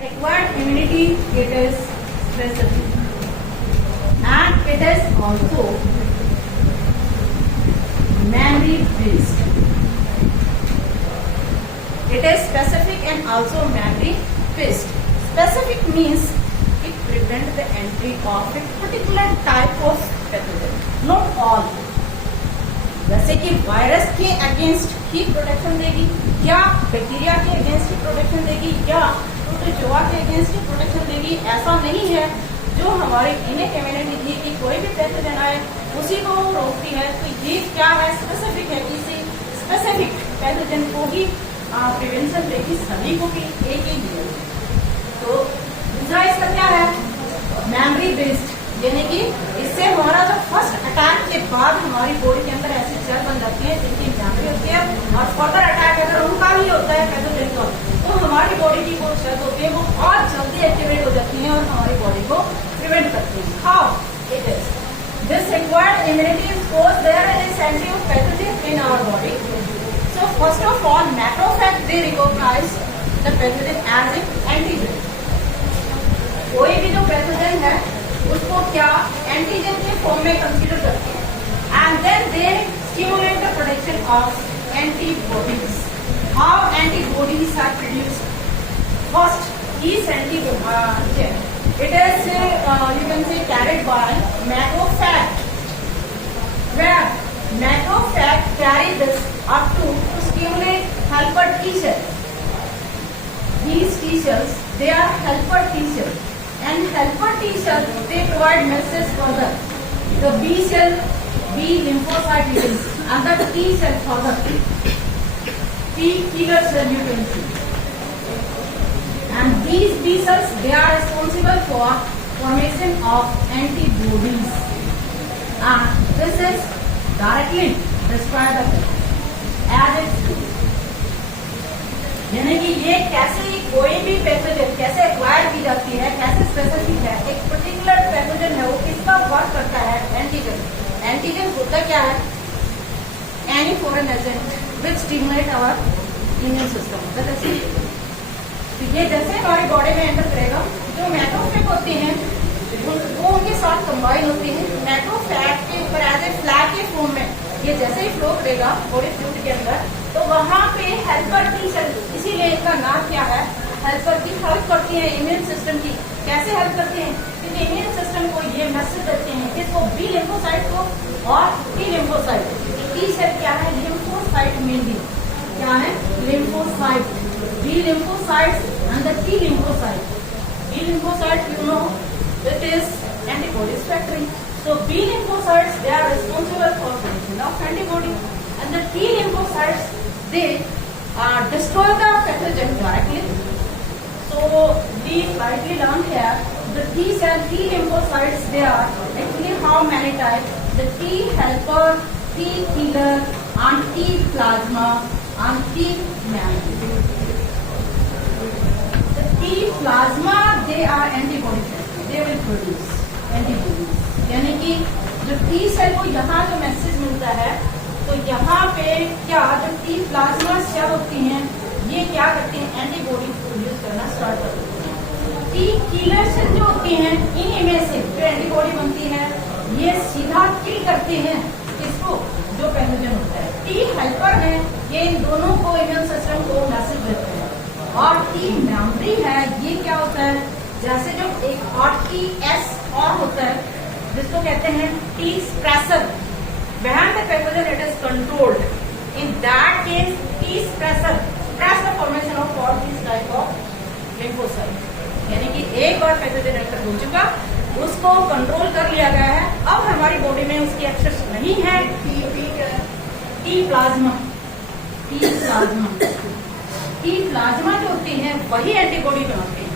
Acquired immunity, it is specific and it is also memory based. It is specific and also memory based. Specific means it prevents the entry of a particular type of pathogen, not all. जैसे कि virus के against ही protection देगी, या bacteria के against ही protection देगी, या protozoa के against ही protection देगी, ऐसा नहीं है। जो हमारी इनेट इम्यूनिटी थी कि कोई भी पैथोजन आए उसी को रोकती है, तो ये क्या है, स्पेसिफिक है। इसी स्पेसिफिक पैथोजन को ही प्रिवेंशन देगी सभी को भी एक ही जीवन। तो दूसरा इसका क्या है, मेमोरी बेस्ड, यानी कि इससे हमारा जो फर्स्ट अटैक के बाद हमारी बॉडी के अंदर ऐसी सेल बन जाती है जिनकी मेमोरी होती है, और फर्दर अटैक अगर उनका भी होता है पैथोजन का, तो हमारी बॉडी की वो सेल होती है वो और जल्दी एक्टिवेट हो जाती है और हमारी बॉडी को प्रिवेंट करती है। How it is this acquired immunity is cause there is anti of pathogen in our body. So first of all macrophage they recognise the pathogen as an antigen. कोई भी जो पैथोजन है उसको क्या antigen के form में consider करते हैं, and then they stimulate the production of antibodies. How antibodies are produced? First these antibodies it is you can say carried by macrophage, where macrophage carry this up to stimulate helper T cells. These T cells, they are helper T cells, and helper T cells they provide message further the B cell, B lymphocyte cells, and the T cell further T killer cell you can see. And these B cells they are responsible for formation of antibodies, and this is directly described as its, यानी कि ये कैसे कोई भी pathogen कैसे acquire की जाती है, कैसे स्पेसिफिक है, एक पर्टिकुलर पैथोजन है वो किसका वर्क करता है, एंटीजन। एंटीजन होता क्या है, any foreign agent which stimulate our immune system. तो ये जैसे हमारी बॉडी में एंटर करेगा, जो मैक्रोफैग होती हैं वो उनके साथ कंबाइन होती है। मैक्रोफैग के ऊपर एज ए फ्लैग के फॉर्म में ये जैसे ही फ्लो करेगा बॉडी फ्लूइड के अंदर, तो वहां पे हेल्पर टी सेल, इसीलिए इसका नाम क्या है, हेल्पर की हेल्प करती है इम्यून सिस्टम की। कैसे हेल्प करती है, क्योंकि इम्यून सिस्टम को ये मैसेज देते हैं किसको, बी लिम्फोसाइट को और टी लिम्फोसाइट। टी सेल क्या है, लिम्फोसाइट मेनली क्या है, lymphocyte, B lymphocytes and the T lymphocyte. B lymphocyte, you know, it is antibodies factory. So B lymphocytes they are responsible for formation of antibody, and the T lymphocytes they destroy the pathogen directly. So we rightly learned here the T cell, T lymphocytes they are actually how many types? The T helper, T killer, and T plasma, and T memory. T plasma they are antibodies, they will produce antibodies, यानी कि जो T cell को यहाँ जो message मिलता है, तो यहाँ पे क्या जो T प्लाज्मा सेल होती हैं ये क्या करती हैं, एंटीबॉडी प्रोड्यूस करना स्टार्ट कर देती हैं। T किलर सेल जो होती हैं इनमें से जो एंटीबॉडी बनती है ये सीधा किल करते हैं किसको, जो पैथोजन होता है। T हेल्पर है, ये इन दोनों को इम्यून सिस्टम को मैसेज देते हैं। और T मेमोरी है, ये क्या होता है, जैसे जो एक और T S और होता है जिसको कहते हैं T suppressor, when the pathogen it is controlled, in that case T suppressor suppress the formation of all these type of lymphocytes, यानी कि एक बार पैथोजन एंटर हो चुका उसको कंट्रोल कर लिया गया है, अब हमारी बॉडी में उसकी एक्सेस नहीं है। T plasma, T plasma, T plasma जो होती है वही एंटीबॉडी बनाते हैं।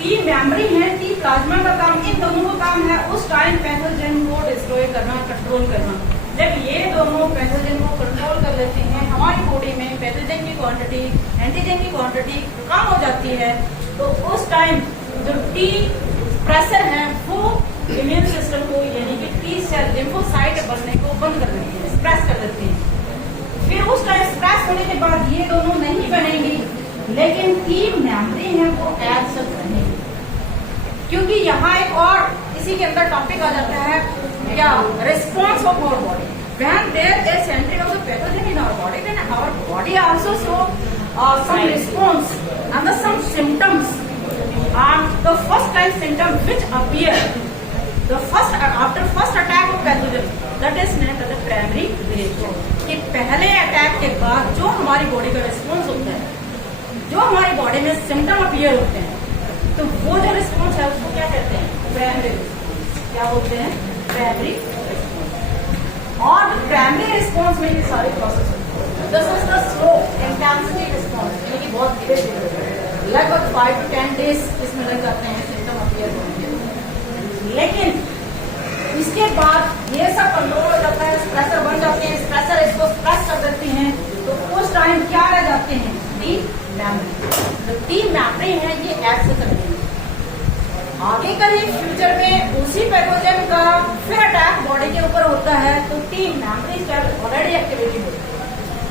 T मेमोरी है, T प्लाज्मा का काम, इन दोनों का काम है उस टाइम पैथोजन को डिस्ट्रॉय करना, कंट्रोल करना। जब ये दोनों पैथोजन को कंट्रोल कर लेते हैं, हमारी बॉडी में पैथोजन की क्वांटिटी, एंटीजन की क्वांटिटी कम हो जाती है, तो उस टाइम जो T प्रेशर है वो इम्यून सिस्टम को यानी कि T सेल लिम्फोसाइट बनने को बंद कर देती है, स्प्रेस कर देती है। फिर उस टाइम स्प्रेस होने के बाद ये दोनों नहीं बनेंगी, लेकिन T मेमोरी है वो क्योंकि यहाँ एक और इसी के अंदर टॉपिक आ जाता है क्या, response of our body when there is entry of the pathogen in our body, then our body also show some response and some symptoms. And the first kind symptom which appear after first attack of pathogen, that is named as the primary reaction. कि पहले attack के बाद जो हमारी body का response होता है, जो हमारी बॉडी में सिम्टम अपीयर होते हैं, तो वो जो रिस्पॉन्स है उसको क्या कहते हैं, प्राइमरी रिस्पॉन्स। क्या बोलते हैं, प्राइमरी रिस्पॉन्स। और प्राइमरी रिस्पॉन्स में ये सारे प्रोसेस होते हैं। This is the slow intensity response, यानी कि बहुत धीरे धीरे, लगभग 5 to 10 डेज इसमें लग जाते हैं सिम्टम अपीयर होने के। लेकिन इसके बाद ये सब कंट्रोल हो जाता है, स्ट्रेसर बन जाते हैं, स्ट्रेसर इसको स्ट्रेस कर देते हैं, तो उस टाइम क्या रह जाते हैं, टी मेमोरी। जो टी मेमोरी है ये एक्ट करती है। आगे कहीं फ्यूचर में उसी पैथोजन का फिर अटैक बॉडी के ऊपर होता है, तो T memory cell already activated होती है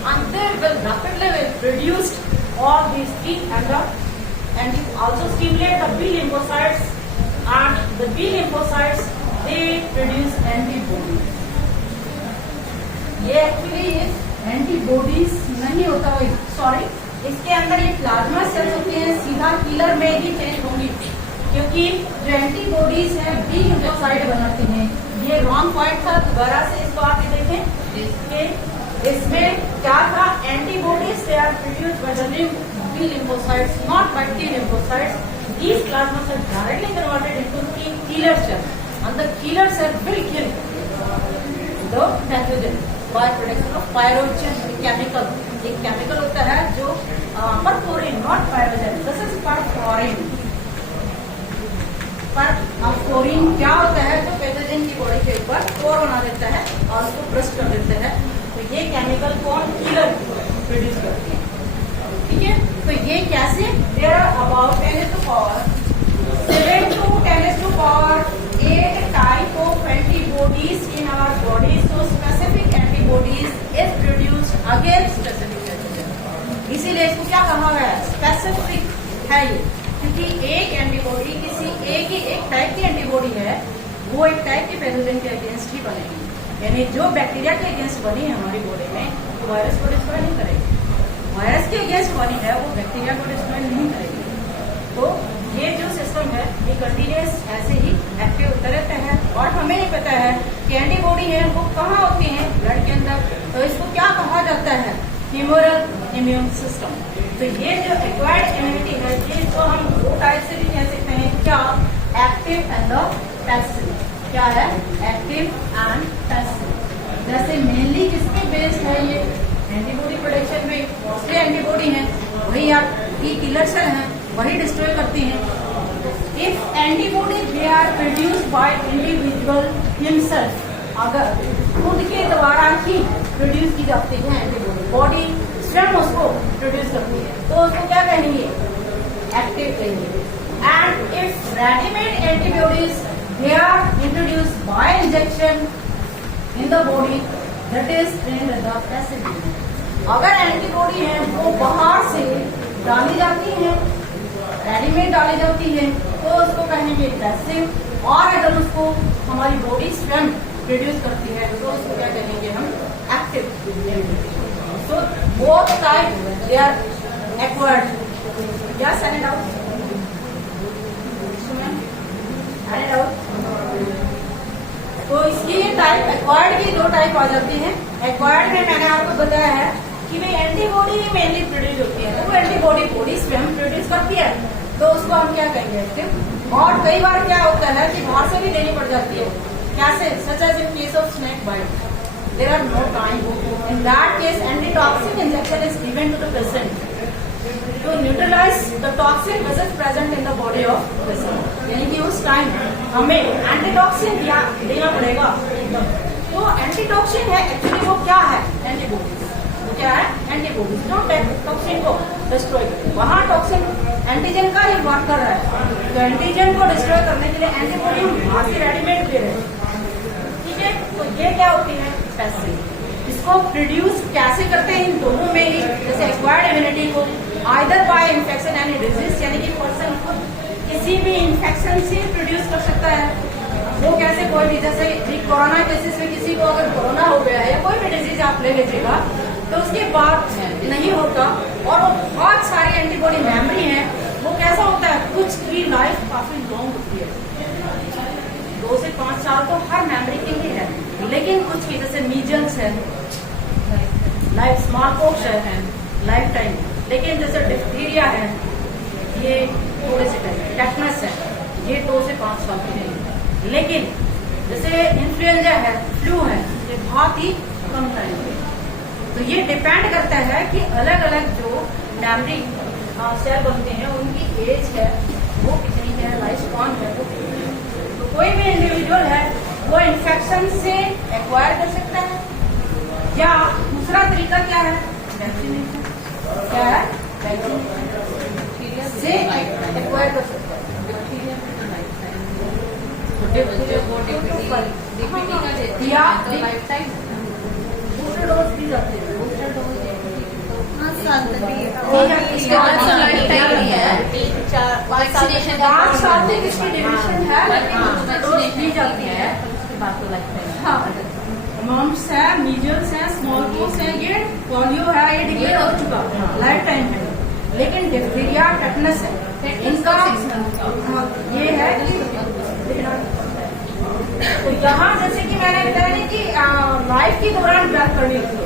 and they will rapidly produce all these T and it also stimulate the B lymphocytes, and the B lymphocytes they produce antibodies. ये एक्चुअली एंटीबॉडीज नहीं होता, सॉरी, इसके अंदर ये प्लाज्मा सेल्स होते हैं, सीधा किलर में ही चेंज होंगी, क्योंकि जो एंटीबॉडीज हैं बी लिम्फोसाइट बनाते हैं। ये रॉन्ग पॉइंट था, दोबारा से इसको आप देखें कि इसमें क्या था, antibodies they are produced by the B lymphocytes, not by T lymphocytes. These plasma cells directly converted into the killer cell, and the killer cell will kill the pathogen by production of pyrogen chemical. एक chemical होता है जो perforin, not pyrogen, this is perforin. Perforin क्या होता है, जो pathogen की body के ऊपर पोर बना देता है और उसको ब्रस्ट कर देता है, तो ये केमिकल कौन, किलर प्रोड्यूस करती है। ठीक है, तो ये कैसे, there are about 7 to 10⁸ type of antibodies in our body, so specific antibodies is produced against specific pathogen. इसीलिए इसको क्या कहा गया है, स्पेसिफिक है ये, क्योंकि एक एंटीबॉडी किसी एक टाइप की एंटीबॉडी है, वो एक टाइप के पैथोजन के अगेंस्ट ही बनेगी। यानी जो बैक्टीरिया के अगेंस्ट बनी है हमारी बॉडी में, वो वायरस को डिस्ट्रॉय नहीं करेगी, वायरस के अगेंस्ट बनी है वो बैक्टीरिया को डिस्ट्रॉय नहीं करेगी। तो ये जो सिस्टम है ये कंटिन्यूस ऐसे ही एक्टिव होता रहता है। और हमें ये पता है कि एंटीबॉडी है वो कहाँ होती है, ब्लड के अंदर, तो इसको क्या कहा जाता है, ह्यूमरल इम्यून सिस्टम। तो ये जो एक्वायर्ड इम्यूनिटी है, ये तो हम दो टाइप से भी कह सकते हैं, क्या, एक्टिव एंड द पैसिव। क्या है, एक्टिव एंड पैसिव। जैसे मेनली किसके बेस्ड है ये, एंटीबॉडी प्रोडक्शन में मोस्टली एंटीबॉडी है, वही आपकी किलर सेल है, वही डिस्ट्रॉय करती हैं। If antibody they are produced by individual himself, अगर खुद के द्वारा ही प्रोड्यूस की जाती है एंटीबॉडी, बॉडी स्वयं उसको प्रोड्यूस करती है, तो उसको क्या कहेंगे, एक्टिव कहेंगे। And if readymade antibodies they are introduced by injection in the body, that is termed as the passive. अगर एंटीबॉडी है वो बाहर से डाली जाती है, रेडीमेड डाली जाती है, तो उसको कहेंगे पैसिव। और अगर उसको हमारी बॉडी स्वयं प्रोड्यूस करती है, तो उसको क्या कहेंगे हम, active. So both types they are acquired. Yes, and out. And out. तो इसकी टाइप एक्वायर्ड की दो टाइप आ जाती हैं। एक्वायर्ड में मैंने आपको बताया है कि भाई एंटीबॉडी मेनली प्रोड्यूस होती है, तो वो एंटीबॉडी बॉडी स्वयं प्रोड्यूस करती है, तो उसको हम क्या कहेंगे, एक्टिव। और कई बार क्या होता है कि बाहर से भी लेनी पड़ जाती है, कैसे, such as in case of snake bite, there are no time. In that case, antitoxin injection is given to the patient to neutralize the toxin which is present in the body of patient. यानी कि उस time हमें antitoxin देना पड़ेगा। तो antitoxin है actually वो क्या है, एंटीबॉडीज। वो क्या है, एंटीबॉडीज जो टॉक्सिन को डिस्ट्रॉय करती है। वहाँ टॉक्सिन एंटीजन का ही वर्क कर रहा है, तो एंटीजन को डिस्ट्रॉय करने के लिए एंटीबॉडी हम बाहर से रेडीमेड दे रहे हैं। तो ये क्या होती है, पैसिव। इसको प्रोड्यूस कैसे करते हैं, इन दोनों में ही, जैसे एक्वायर्ड इम्यूनिटी को either bye infection and disease, यानी कि पर्सन खुद किसी भी इन्फेक्शन से कर सकता है। वो कैसे, कोई भी जैसे कोरोना केसेस में किसी को अगर कोरोना हो गया है या कोई भी डिजीज आप ले लीजिएगा तो उसके बाद नहीं होता, और वो बहुत सारी एंटीबॉडी मेमोरी है, वो कैसा होता है, कुछ की लाइफ काफी लॉन्ग होती है, 2 से 5 साल तो हर मेमोरी के लिए है। लेकिन कुछ की जैसे मीजल्स है, लाइफ स्मॉल पॉक्स है, लाइफ टाइम। लेकिन जैसे डिप्थीरिया है, ये थोड़े से टाइम, टेटनस है, ये 2 से 5 साल के लिए। लेकिन जैसे इन्फ्लुएंजा है, फ्लू है, ये बहुत ही कम टाइम है। तो ये डिपेंड करता है कि अलग अलग जो मेमोरी सेल बनते हैं उनकी एज है वो कितनी है, लाइफ स्पैन है वो कितनी है। तो कोई भी इंडिविजुअल है वो इन्फेक्शन से एक्वायर कर सकता है, या दूसरा तरीका क्या है, वैक्सीनेशन। क्या है, वैक्सीनेशन से एक्वायर कर सकता है। या बूस्टर डोज दी जाती है, बूस्टर डोज वैक्सीनेशन 5 साल तक इसकी ड्यूरेशन है, लेकिन बूस्टर डोज दी जाती है। मम्स है, मीजल्स है, स्मॉल पॉक्स है, ये पोलियो है, ये डिक्लेयर हो चुका लाइफ टाइम है। लेकिन डिप्थीरिया, टेटनस है, इनका ये है कि तो यहाँ जैसे कि मैंने बताया कि लाइफ के दौरान ड्रग करनी थी,